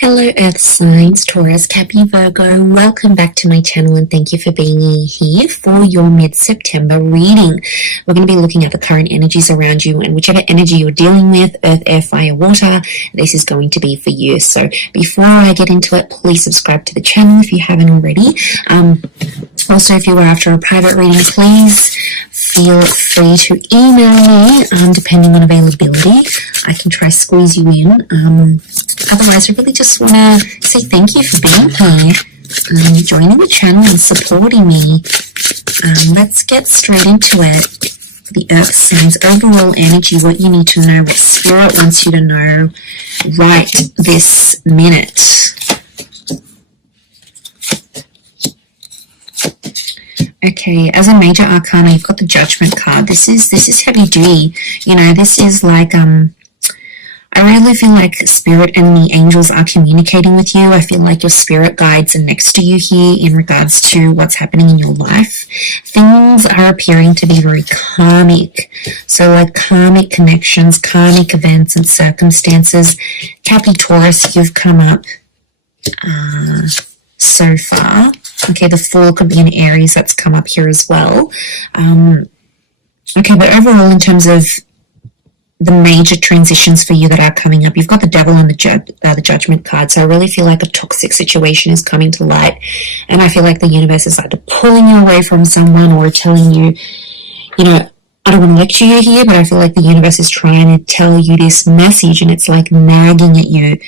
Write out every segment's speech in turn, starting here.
Hello Earth signs, Taurus, Cappy, Virgo. Welcome back to my channel and thank you for being here for your mid-September reading. We're going to be looking at the current energies around you and whichever energy you're dealing with, earth, air, fire, water, this is going to be for you. So before I get into it, please subscribe to the channel if you haven't already. Also, if you were after a private reading, please feel free to email me, depending on availability. I can try squeeze you in. Otherwise, I really just want to say thank you for being here, joining the channel and supporting me. Let's get straight into it. The Earth signs, overall energy, what you need to know, what Spirit wants you to know right this minute. Okay, as a major arcana, you've got the Judgment card. This is heavy duty. You know, this is like I really feel like Spirit and the angels are communicating with you. I feel like your spirit guides are next to you here in regards to what's happening in your life. Things are appearing to be very karmic. So like karmic connections, karmic events and circumstances. Cappy Taurus, you've come up so far. Okay, the Fool could be an Aries that's come up here as well. Okay, but overall in terms of the major transitions for you that are coming up, you've got the Devil and the Judgment card. So I really feel like a toxic situation is coming to light, and I feel like the universe is either pulling you away from someone or telling you, you know, I don't want to lecture you here, but I feel like the universe is trying to tell you this message and it's like nagging at you.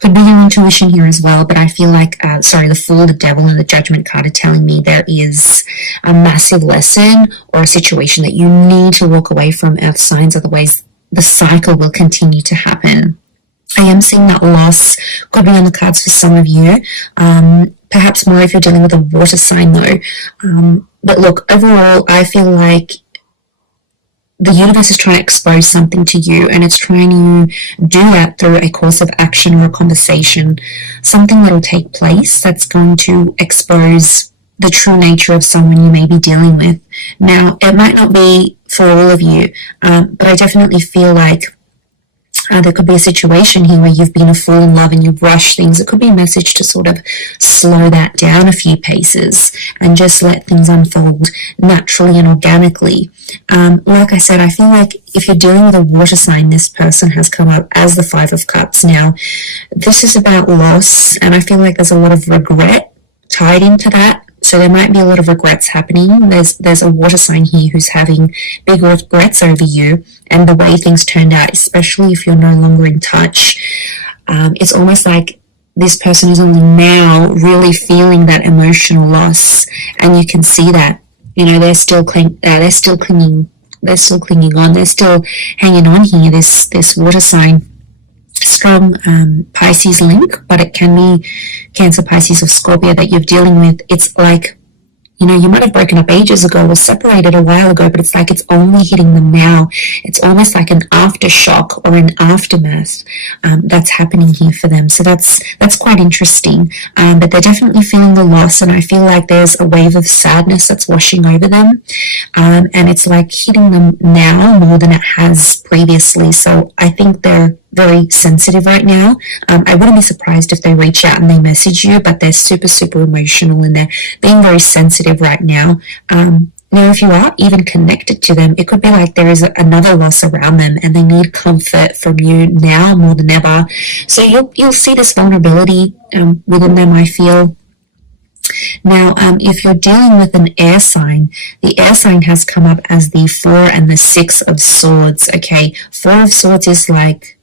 Could be your intuition here as well, but I feel like, the Fool, the Devil, and the Judgment card are telling me there is a massive lesson or a situation that you need to walk away from, Earth signs, otherwise the cycle will continue to happen. I am seeing that loss could be on the cards for some of you, perhaps more if you're dealing with a water sign though. But look, overall, I feel like the universe is trying to expose something to you, and it's trying to do that through a course of action or a conversation, something that will take place that's going to expose the true nature of someone you may be dealing with. Now, it might not be for all of you, but I definitely feel like there could be a situation here where you've been a fool in love and you've rushed things. It could be a message to sort of slow that down a few paces and just let things unfold naturally and organically. Like I said, I feel like if you're dealing with a water sign, this person has come up as the Five of Cups. Now, this is about loss, and I feel like there's a lot of regret tied into that. So there might be a lot of regrets happening. There's a water sign here who's having big regrets over you and the way things turned out, especially if you're no longer in touch. It's almost like this person is only now really feeling that emotional loss, and you can see that. You know, they're still clinging on. They're still hanging on here. This water sign. Strong Pisces link, but it can be Cancer, Pisces, or Scorpio that you're dealing with. It's like, you know, you might have broken up ages ago or separated a while ago, but it's like it's only hitting them now. It's almost like an aftershock or an aftermath that's happening here for them. So that's quite interesting. But they're definitely feeling the loss, and I feel like there's a wave of sadness that's washing over them. And it's like hitting them now more than it has previously. So I think they're very sensitive right now. I wouldn't be surprised if they reach out and they message you, but they're super, super emotional and they're being very sensitive right now. Now, if you are even connected to them, it could be like there is another loss around them and they need comfort from you now more than ever. So you'll see this vulnerability within them, I feel. Now, if you're dealing with an air sign, the air sign has come up as the 4 and the 6 of Swords. Okay, 4 of Swords is like,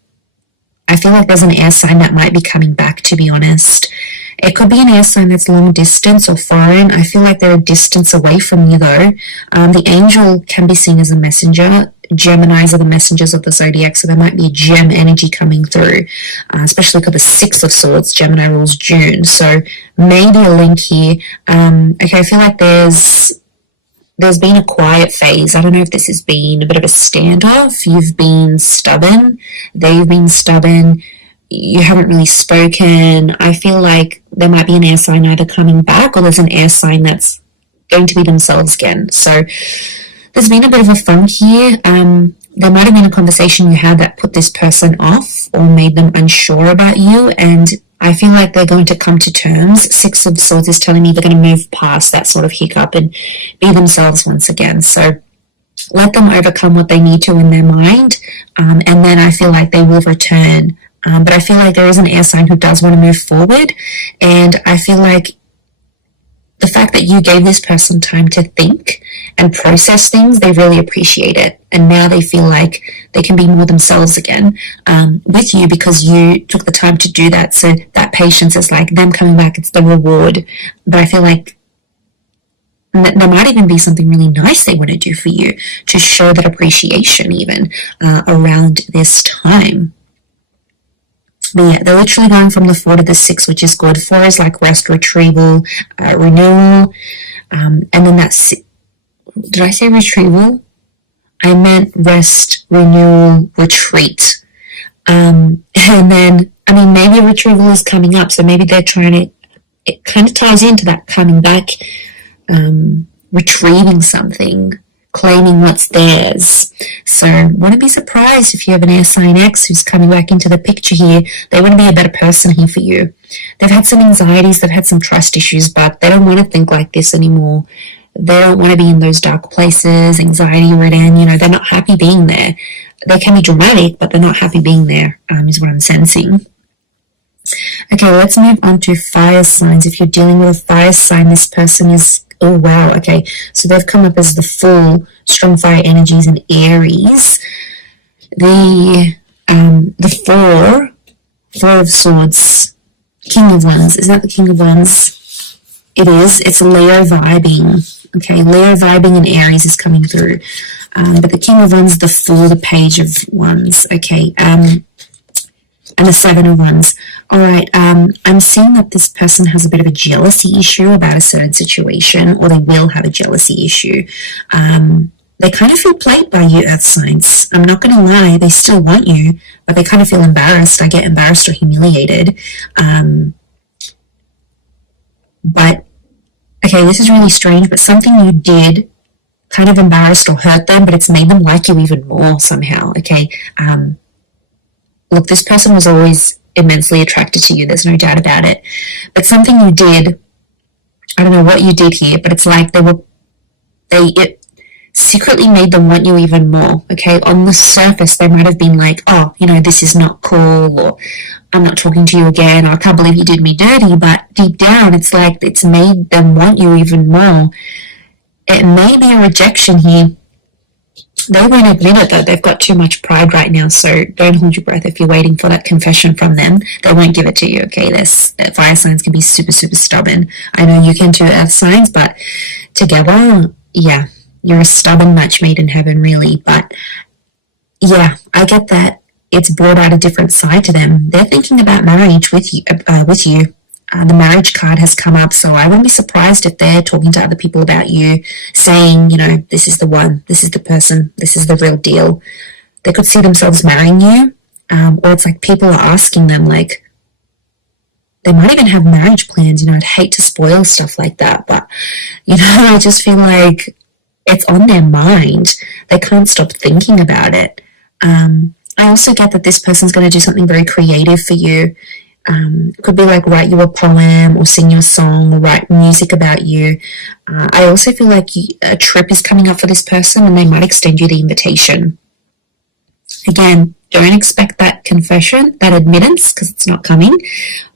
I feel like there's an air sign that might be coming back, to be honest. It could be an air sign that's long distance or foreign. I feel like they're a distance away from you, though. The angel can be seen as a messenger. Geminis are the messengers of the zodiac, so there might be a gem energy coming through, especially because the 6 of Swords, Gemini rules June. So maybe a link here. Okay, I feel like there's been a quiet phase. I don't know if this has been a bit of a standoff. You've been stubborn. They've been stubborn. You haven't really spoken. I feel like there might be an air sign either coming back or there's an air sign that's going to be themselves again. So there's been a bit of a funk here. There might have been a conversation you had that put this person off or made them unsure about you, and I feel like they're going to come to terms. Six of Swords is telling me they're going to move past that sort of hiccup and be themselves once again. So let them overcome what they need to in their mind, and then I feel like they will return. But I feel like there is an air sign who does want to move forward, and I feel like the fact that you gave this person time to think and process things, they really appreciate it. And now they feel like they can be more themselves again with you because you took the time to do that. So that patience is like them coming back, it's the reward. But I feel like there might even be something really nice they want to do for you to show that appreciation even around this time. But yeah, they're literally going from the 4 to the 6, which is good. 4 is like rest, retrieval, renewal. And then that's, did I say retrieval? I meant rest, renewal, retreat. And then, I mean, maybe retrieval is coming up. So maybe they're trying to, it kind of ties into that coming back, retrieving something, claiming what's theirs. So wouldn't be surprised if you have an air sign X who's coming back into the picture here. They want to be a better person here for you. They've had some anxieties, they've had some trust issues, but they don't want to think like this anymore. They don't want to be in those dark places, anxiety ridden, they're not happy being there. They can be dramatic, but they're not happy being there, is what I'm sensing. Okay, let's move on to fire signs. If you're dealing with a fire sign, this person is, oh wow, okay, so they've come up as the Fool, strong fire energies, and Aries. The Four of Swords, King of Wands. Is that the King of Wands? It is. It's Leo vibing. Okay, Leo vibing and Aries is coming through. But the King of Wands, the Fool, the Page of Wands. Okay, and the 7 of Wands. All right, I'm seeing that this person has a bit of a jealousy issue about a certain situation, or they will have a jealousy issue. They kind of feel played by you, Earth signs. I'm not going to lie, they still want you, but they kind of feel embarrassed. I get embarrassed or humiliated. But, okay, this is really strange, but something you did kind of embarrassed or hurt them, but it's made them like you even more somehow, okay? Look, this person was always immensely attracted to you. There's no doubt about it. But something you did, I don't know what you did here, but it's like it secretly made them want you even more, okay? On the surface, they might have been like, oh, this is not cool, or I'm not talking to you again, or I can't believe you did me dirty, but deep down, it's like it's made them want you even more. It may be a rejection here. They won't admit it, though. They've got too much pride right now, so don't hold your breath if you're waiting for that confession from them. They won't give it to you, okay? Fire signs can be super, super stubborn. I know you can too, Earth signs, but together, yeah, you're a stubborn match made in heaven, really. But, yeah, I get that it's brought out a different side to them. They're thinking about marriage with you. The marriage card has come up, so I won't be surprised if they're talking to other people about you, saying, this is the one, this is the person, this is the real deal. They could see themselves marrying you, or it's like people are asking them, like, they might even have marriage plans. I'd hate to spoil stuff like that, but, I just feel like it's on their mind. They can't stop thinking about it. I also get that this person's going to do something very creative for you. Could be like write you a poem or sing you a song or write music about you. I also feel like a trip is coming up for this person and they might extend you the invitation. Again, don't expect that confession, that admittance, because it's not coming,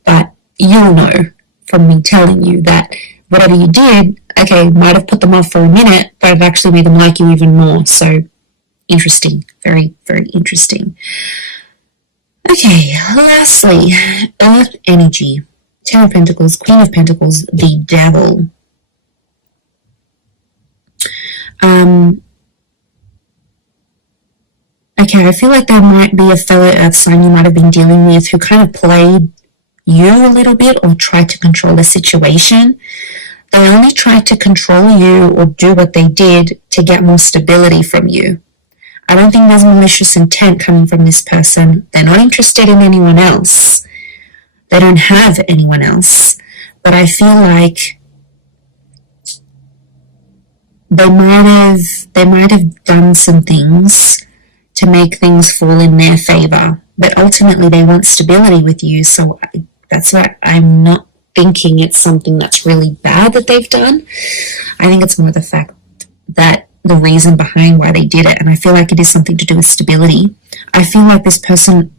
but you'll know from me telling you that whatever you did, okay, might have put them off for a minute, but it actually made them like you even more. So interesting, very, very interesting. Okay, lastly, Earth energy, 10 of Pentacles, Queen of Pentacles, the Devil. Okay, I feel like there might be a fellow Earth sign you might have been dealing with who kind of played you a little bit or tried to control the situation. They only tried to control you or do what they did to get more stability from you. I don't think there's malicious intent coming from this person. They're not interested in anyone else. They don't have anyone else. But I feel like they might have done some things to make things fall in their favor. But ultimately they want stability with you. So That's why I'm not thinking it's something that's really bad that they've done. I think it's more the fact that the reason behind why they did it, and I feel like it is something to do with stability. I feel like this person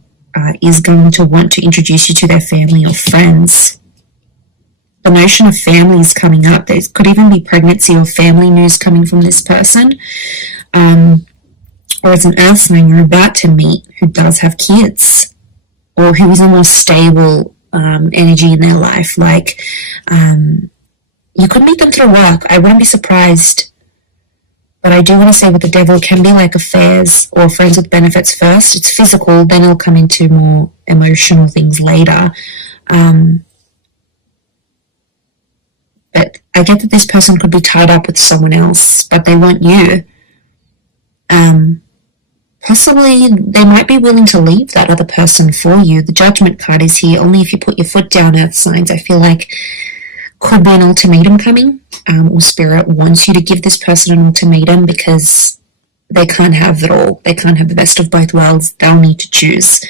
is going to want to introduce you to their family or friends. The notion of family is coming up. There could even be pregnancy or family news coming from this person. Or it's an earth sign you're about to meet who does have kids, or who is a more stable energy in their life. Like, you could meet them through work. I wouldn't be surprised. But I do want to say with the devil, it can be like affairs or friends with benefits first. It's physical, then it'll come into more emotional things later. But I get that this person could be tied up with someone else, but they want you. Possibly they might be willing to leave that other person for you. The Judgment card is here. Only if you put your foot down, earth signs. I feel like could be an ultimatum coming, or Spirit wants you to give this person an ultimatum because they can't have it all. They can't have the best of both worlds. They'll need to choose.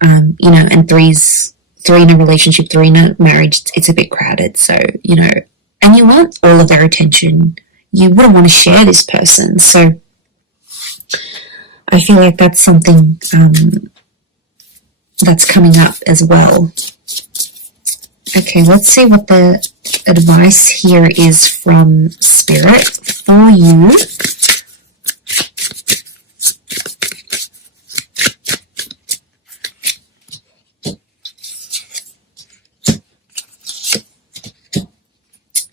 And three in a relationship, three in a marriage, it's a bit crowded. So, and you want all of their attention. You wouldn't want to share this person. So I feel like that's something that's coming up as well. Okay, let's see what the advice here is from Spirit for you.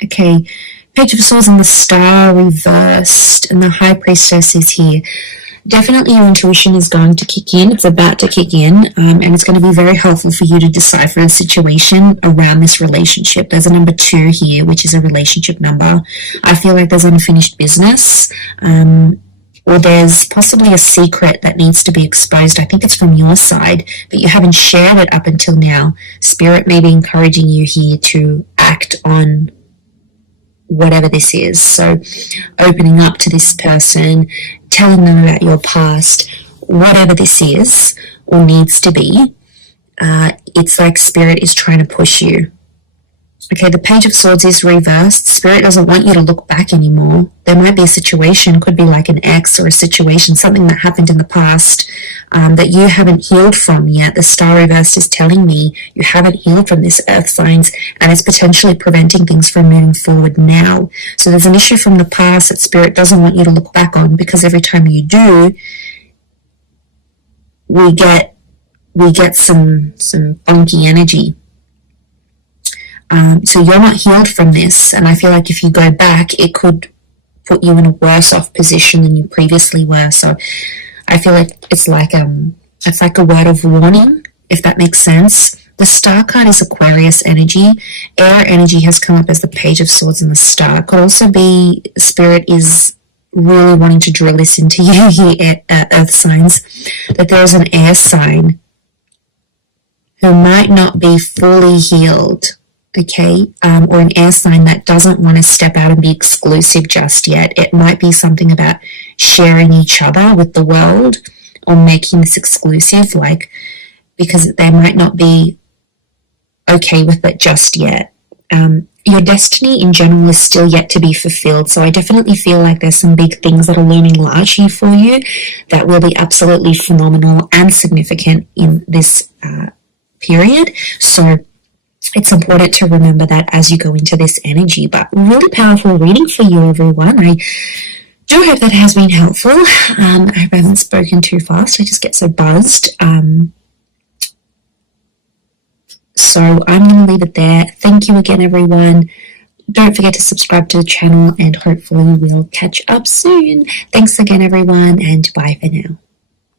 Okay, Page of Swords and the Star reversed, and the High Priestess is here. Definitely your intuition is going to kick in. It's about to kick in, and it's going to be very helpful for you to decipher the situation around this relationship. There's a number 2 here, which is a relationship number. I feel like there's unfinished business, or there's possibly a secret that needs to be exposed. I think it's from your side, but you haven't shared it up until now. Spirit may be encouraging you here to act on whatever this is. So opening up to this person, telling them about your past, whatever this is or needs to be, it's like Spirit is trying to push you. Okay, the Page of Swords is reversed. Spirit doesn't want you to look back anymore. There might be a situation, could be like an ex or a situation, something that happened in the past that you haven't healed from yet. The Star reversed is telling me you haven't healed from this, earth signs, and it's potentially preventing things from moving forward now. So there's an issue from the past that Spirit doesn't want you to look back on, because every time you do, we get some funky energy. So you're not healed from this, and I feel like if you go back, it could put you in a worse off position than you previously were. So I feel like it's like a word of warning, if that makes sense. The Star card is Aquarius energy. Air energy has come up as the Page of Swords and the Star. It could also be Spirit is really wanting to drill this into you here, earth signs, that there's an air sign who might not be fully healed. Okay, or an air sign that doesn't want to step out and be exclusive just yet. It might be something about sharing each other with the world or making this exclusive, like, because they might not be okay with it just yet. Your destiny in general is still yet to be fulfilled, so I definitely feel like there's some big things that are looming large here for you that will be absolutely phenomenal and significant in this period. So it's important to remember that as you go into this energy. But really powerful reading for you, everyone. I do hope that has been helpful. I hope I haven't spoken too fast. I just get so buzzed. So I'm going to leave it there. Thank you again, everyone. Don't forget to subscribe to the channel, and hopefully we'll catch up soon. Thanks again, everyone, and bye for now.